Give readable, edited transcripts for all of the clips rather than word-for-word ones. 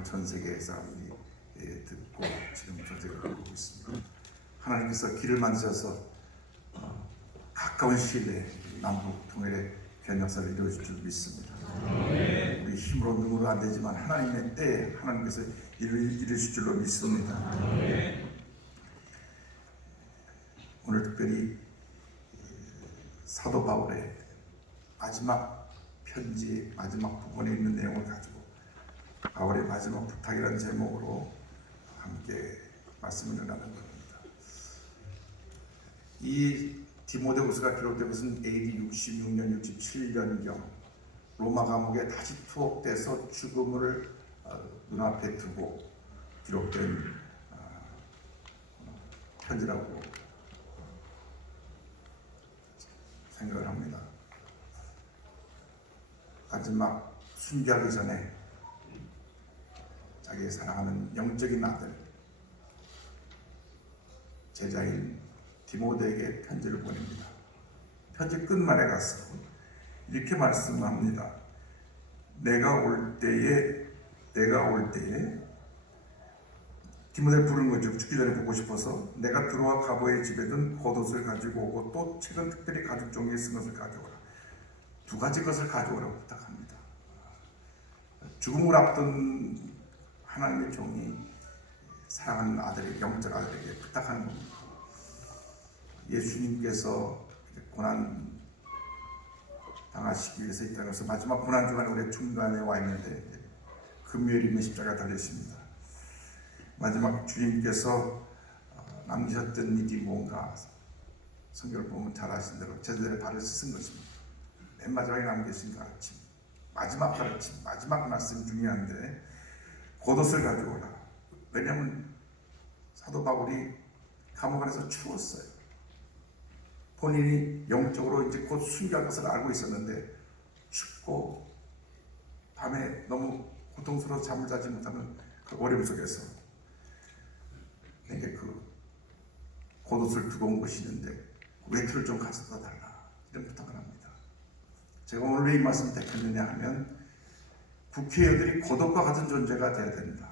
전 세계 사람들이 듣고 지금 조직을 하고 있습니다. 하나님께서 길을 만드셔서 가까운 시일 내에 남북 통일의 귀한 역사를 이루어질 줄 믿습니다. 우리 힘으로 능으로 안 되지만 하나님의 때에 하나님께서 이루실 줄로 믿습니다. 오늘 특별히 사도 바울의 마지막 편지 마지막 부분에 있는 내용을 가지고 바울의 마지막 부탁이라는 제목으로 함께 말씀을 나누는 겁니다. 이 디모데후서가 기록된 것은 AD 66년, 67년경 로마 감옥에 다시 투옥돼서 죽음을 눈앞에 두고 기록된 편지라고 생각을 합니다. 마지막 순교하기 전에 자기의 사랑하는 영적인 아들 제자인 디모데에게 편지를 보냅니다. 편지 끝말에 가서 이렇게 말씀합니다. 내가 올 때에 디모데를 부르는 거죠. 죽기 전에 보고 싶어서 내가 들어와 가보의 집에 둔 겉옷을 가지고 오고 또 최근 특별히 가죽 종이에 쓴 것을 가져오라. 두 가지 것을 가져오라고 부탁합니다. 죽음을 앞둔 하나님의 종이 사랑하는 아들의 영적 아들에게 부탁하는 겁니다. 예수님께서 고난 당하시기 위해서 이 땅에서 마지막 고난 주간에 우리 중간에 와 있는데 금요일이면 십자가 달렸습니다. 마지막 주님께서 남기셨던 일이 뭔가 성경을 보면 잘 아시는 대로 제자들의 발을 씻은 것입니다. 맨 마지막에 남기신 가르침, 마지막 가르침, 마지막 말씀이 중요한데 겉옷을 가져오라. 왜냐하면 사도 바울이 감옥 안에서 추웠어요. 본인이 영적으로 이제 곧 순교할 것을 알고 있었는데 춥고 밤에 너무 고통스러워서 잠을 자지 못하는 그 어려움 속에서 내게 그 겉옷을 두고 온 것이 있는데 외투를 좀 가져다 달라 이런 부탁을 합니다. 제가 오늘 왜 이 말씀을 택했느냐 하면 국회의원들이 겉옷과 같은 존재가 되어야 된다.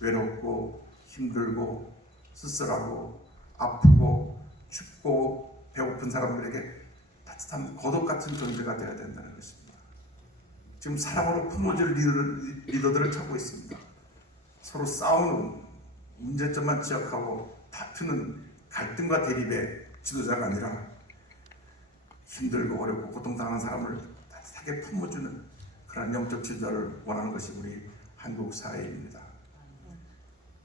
외롭고 힘들고 쓸쓸하고 아프고 춥고 배고픈 사람들에게 따뜻한 겉옷 같은 존재가 되어야 된다는 것입니다. 지금 사랑으로 품어줄 리더들을 찾고 있습니다. 서로 싸우는 문제점만 지적하고 다투는 갈등과 대립의 지도자가 아니라 힘들고 어렵고 고통당하는 사람을 따뜻하게 품어주는 그런 영적 지도자를 원하는 것이 우리 한국 사회입니다.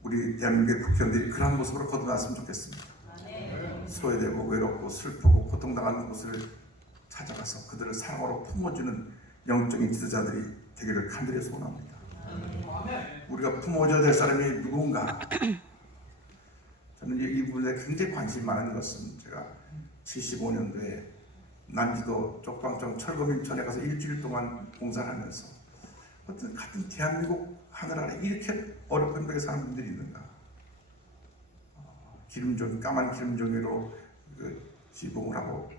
우리 대한민국의 국회의원들이 그런 모습으로 거듭났으면 좋겠습니다. 소외되고 외롭고 슬프고 고통당하는 곳을 찾아가서 그들을 사랑으로 품어주는 영적인 지도자들이 되기를 간절히 소원합니다. 우리가 품어줘야 될 사람이 누군가? 저는 이 부분에 굉장히 관심이 많은 것은 제가 75년도에 난지도 쪽방촌 철거민촌에 가서 일주일 동안 봉사를 하면서 어떤 같은 대한민국 하늘 아래 이렇게 어렵고 힘들게 사는 분들이 있는가? 기름종이 까만 기름종이로 지붕을 하고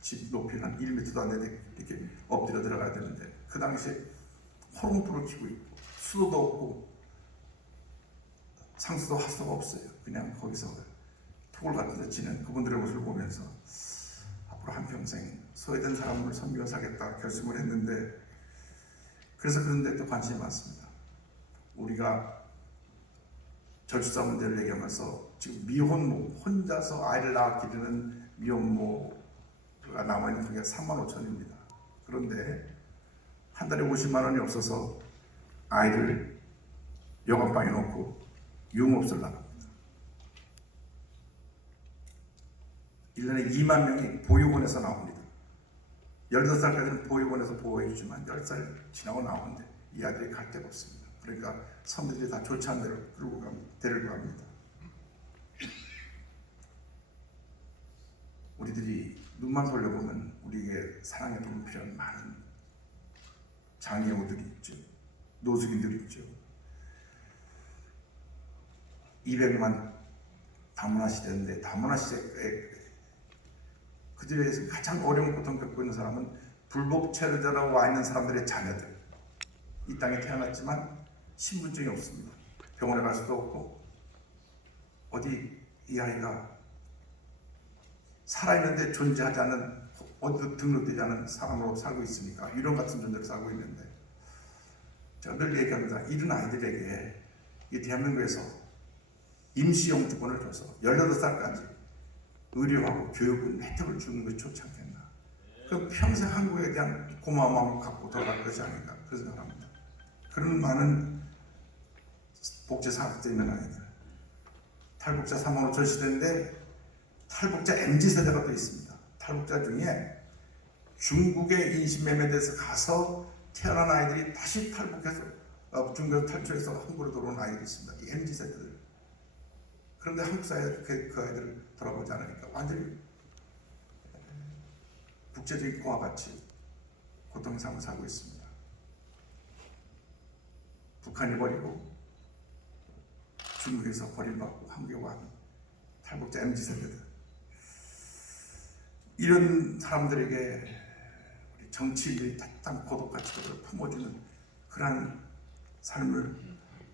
집 높이는 한 1m도 안 되는데 이렇게 엎드려 들어가야 되는데 그 당시에 호롱불을 켜고 있고 수도도 없고 상수도 하수도가 없어요. 그냥 거기서 토굴 같은 데 지는 그분들의 모습을 보면서 앞으로 한평생 소외된 사람을 섬기며 살겠다 결심을 했는데 그래서 그런 데 또 관심이 많습니다. 우리가 저출산 문제를 얘기하면서 지금 미혼모, 혼자서 아이를 낳아 기르는 미혼모가 남아있는 통계가 35,000입니다. 그런데 한 달에 50만 원이 없어서 아이를 여관방에 놓고 유흥업소를 나갑니다. 1년에 2만 명이 보육원에서 나옵니다. 15살까지는 보육원에서 보호해 주지만 10살 지나고 나오는데 이 아들이 갈 데가 없습니다. 그러니까 선배들이 다 좋지 않은 데로 데리고 갑니다. 우리들이 눈만 돌려보면 우리에게 사랑에 도움 필요한 많은 장애우들이 있죠. 노숙인들이 있죠. 200만 다문화 시대인데 다문화 시대에 그들에서 가장 어려운 고통 겪고 있는 사람은 불법 체류자라고 와 있는 사람들의 자녀들. 이 땅에 태어났지만 신분증이 없습니다. 병원에 갈 수도 없고 어디 이 아이가 살아있는데 존재하지 않는 어디도 등록되지 않은 사람으로 살고 있으니까 유령 같은 존재로 살고 있는데 제가 늘 얘기합니다. 이런 아이들에게 이 대한민국에서 임시영주권을 줘서 18살까지 의료하고 교육은 혜택을 주는 것이 좋지 않겠나. 그럼 평생 한국에 대한 고마운 마음을 갖고 돌아갈 것이 아닌가 그런 생각합니다. 그런 많은 복제 사각지대 있는 아이들, 탈북자 3만으로 전시되는데 탈북자 MZ세대가 또 있습니다. 탈북자 중에 중국의 인신매매돼서 가서 태어난 아이들이 다시 탈북해서 중국에서 탈출해서 한국으로 들어온 아이들이 있습니다. 이 MZ세대들. 그런데 한국 사회에 그 아이들을 돌아보지 않으니까 완전히 국제적인 고아같이 고통의 삶을 살고 있습니다. 북한이 버리고 중국에서 버림받고 한국에 온 탈북자 MZ세대들, 이런 사람들에게 우리 정치인들이 따뜻한 고독같이 그들을 품어주는 그러한 삶을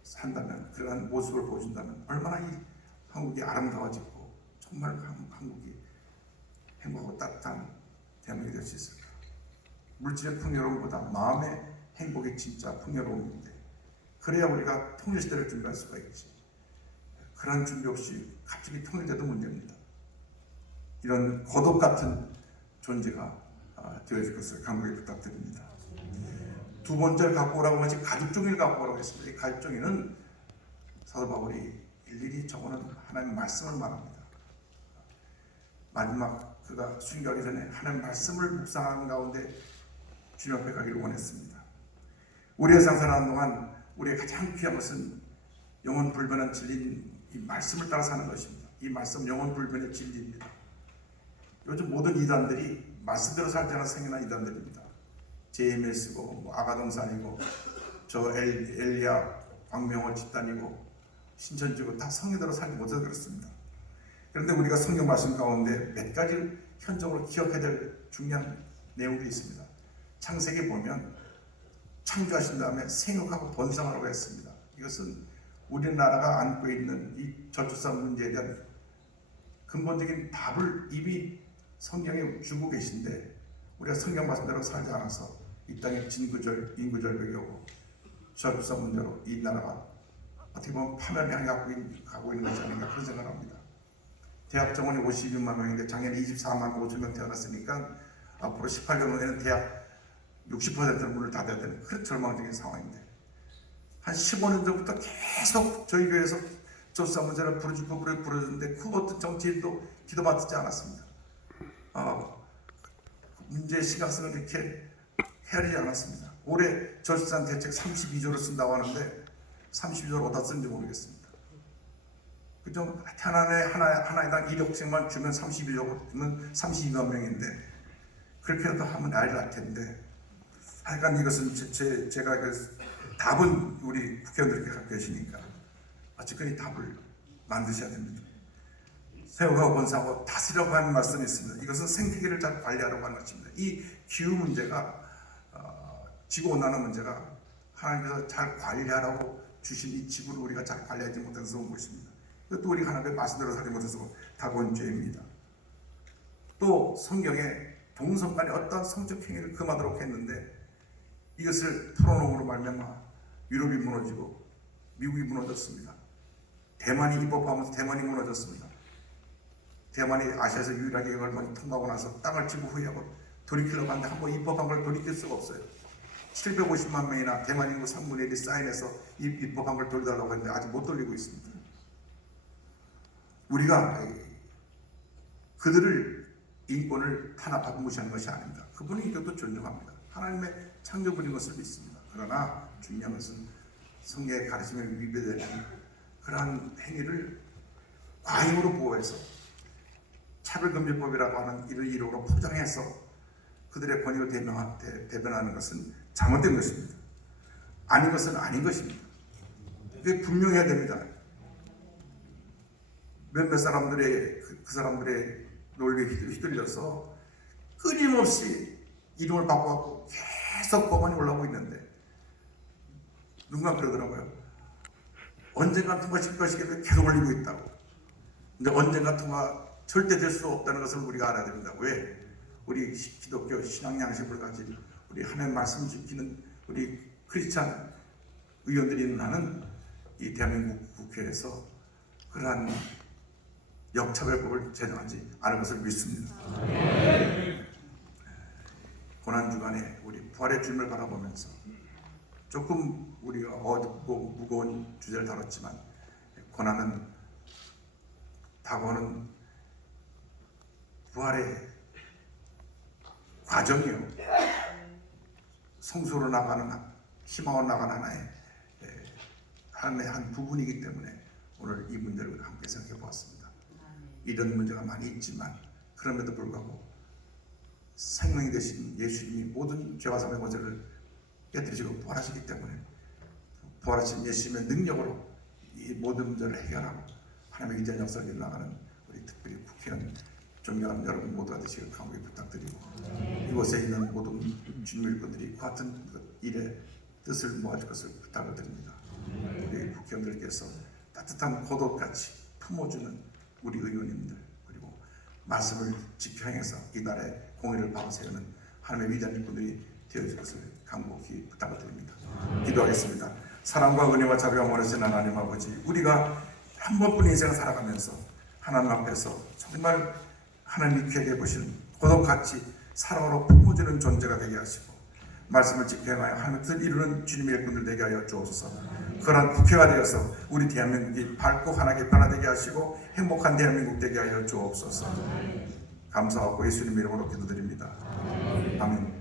산다면, 그러한 모습을 보여준다면 얼마나 이 한국이 아름다워지고 정말 한국이 행복하고 따뜻한 대한민국이 될 수 있을까. 물질의 풍요로움보다 마음의 행복이 진짜 풍요로움인데, 그래야 우리가 통일시대를 준비할 수가 있지. 그런 준비 없이 갑자기 통일돼도 문제입니다. 이런 고독 같은 존재가 되어줄 것을 간곡히 부탁드립니다. 두 번째를 갖고 오라고 하지 가죽종이를 갖고 오라고 했습니다. 이 가죽종이는 사도 바울이 일일이 적어놓은 하나님의 말씀을 말합니다. 마지막 그가 순교하기 전에 하나님의 말씀을 묵상하는 가운데 주님 앞에 가기를 원했습니다. 우리의 상상하는 동안 우리의 가장 귀한 것은 영원 불변한 진리인 이 말씀을 따라 사는 것입니다. 이 말씀 영원 불변의 진리입니다. 요즘 모든 이단들이 말씀대로 살지 않아 생겨난 이단들입니다. JMS고 아가동산이고 저 엘리야 광명호 집단이고 신천지고 다 성경대로 살지 못해서 그렇습니다. 그런데 우리가 성경 말씀 가운데 몇 가지 현적으로 기억해야 될 중요한 내용들이 있습니다. 창세기 보면 창조하신 다음에 생육하고 번성하라고 했습니다. 이것은 우리나라가 안고 있는 이 저출산 문제에 대한 근본적인 답을 이미 성경에 주고 계신데, 우리가 성경 말씀대로 살지 않아서 이 땅에 인구절벽이 오고 저출산 문제로 이 나라가 어떻게 보면 파멸을 향해 가고 있는 것이 아닌가 그런 생각을 합니다. 대학 정원이 56만 명인데 작년에 24만 5천 명 태어났으니까 앞으로 18년 후에는 대학 60%는 문을 닫아야 되는 그런 절망적인 상황인데, 한 15년 전부터 계속 저희 교회에서 저출산 문제를 부르짖는데 그 어떤 정치인도 기도 받지 않았습니다. 문제의 심각성을 이렇게 헤아리지 않았습니다. 올해 저출산 대책 32조를 쓴다고 하는데 32조를 어디다 쓴지 모르겠습니다. 그죠? 하나당 1억씩만 주면 32조면 32만 명인데 그렇게라도 하면 난리 날 텐데, 하여간 이것은 제가 답은 우리 국회의원들께 갖고 계시니까 어쨌든 이 답을 만드셔야 됩니다. 세우고 번성하고 다스려고 하는 말씀이 있습니다. 이것은 생태계를 잘 관리하려고 하는 것입니다. 이 기후 문제가 지구온난화 문제가 하나님께서 잘 관리하라고 주신 이 지구를 우리가 잘 관리하지 못해서 온 것입니다. 이것도 우리 하나님의 말씀대로 살지 못해서 다가온 죄입니다. 또 성경에 동성 간의 어떠한 성적 행위를 금하도록 했는데 이것을 풀어놓음으로 말미암아 유럽이 무너지고 미국이 무너졌습니다. 대만이 입법하면서 대만이 무너졌습니다. 대만이 아시아에서 유일하게 이걸 먼저 통과하고 나서 땅을 치고 후회하고 돌이키려고 하는데 한번 입법한 걸 돌이킬 수가 없어요. 750만 명이나 대만 인구 3분의 1이 사인해서 입법한 걸 돌려달라고 했는데 아직 못 돌리고 있습니다. 우리가 그들을 인권을 탄압하고 무시하는 것이 아닙니다. 그분의 인격도 존중합니다. 하나님의 창조물인 것을 믿습니다. 그러나 중요한 것은 성경의 가르침에 위배되는 그러한 행위를 과잉으로 보호해서 차별금지법이라고 하는 이런 이름으로 포장해서 그들의 권익을 대변하는 것은 잘못된 것입니다. 아닌 것은 아닌 것입니다. 이게 분명해야 됩니다. 몇몇 사람들의 그 사람들의 논리에 휘둘려서 끊임없이 이름을 바꿔갖고 계속 법안이 올라오고 있는데, 누군가 그러더라고요. 언젠가 통과실 것이기 계속 올리고 있다고. 근데 언젠가 통과 절대 될 수 없다는 것을 우리가 알아야 됩니다. 왜? 우리 기독교 신앙 양식을 가진 우리 하나님 말씀 지키는 우리 크리스찬 의원들이 하는 이 대한민국 국회에서 그러한 역차별법을 제정하지 않을 것을 믿습니다. 고난주간에 우리 부활의 주님을 바라보면서 조금 우리가 어둡고 무거운 주제를 다뤘지만 고난은 다가오는 부활의 과정이요, 성소로 나가는 희망으로 나가는 하나의 한 부분이기 때문에 오늘 이 문제를 함께 생각해 보았습니다. 이런 문제가 많이 있지만 그럼에도 불구하고 생명이 되신 예수님이 모든 죄와 사망의 권세를 깨뜨리시고 부활하시기 때문에 부활하신 예수님의 능력으로 이 모든 문제를 해결하고 하나님의 위대한 역사를 일어나가는 우리 특별히 국회의원 존경하는 여러분 모두가 되시길 간곡히 부탁드리고 이곳에 있는 모든 주님 일꾼들이 같은 일에 뜻을 모아줄 것을 부탁을 드립니다. 우리 국회의원들께서 따뜻한 겉옷같이 품어주는 우리 의원님들 그리고 말씀을 지켜 행해서 이 나라의 공의를 바로 세우는 하나님의 위대한 일꾼들이 되어줄 것을 간곡히 부탁을 드립니다. 기도하겠습니다. 사랑과 은혜와 자비와 원하신 하나님 아버지, 우리가 한 번뿐인 인생을 살아가면서 하나님 앞에서 정말 하나님이 귀하게 보시는 고독같이 사랑으로 품어주는 존재가 되게 하시고 말씀을 지켜 행하여 하나님의 뜻을 이루는 주님의 일꾼들 되게 하여 주옵소서. 그러한 국회가 되어서 우리 대한민국이 밝고 환하게 변화되게 하시고 행복한 대한민국 되게 하여 주옵소서. 감사하고 예수님 이름으로 기도드립니다. 아멘.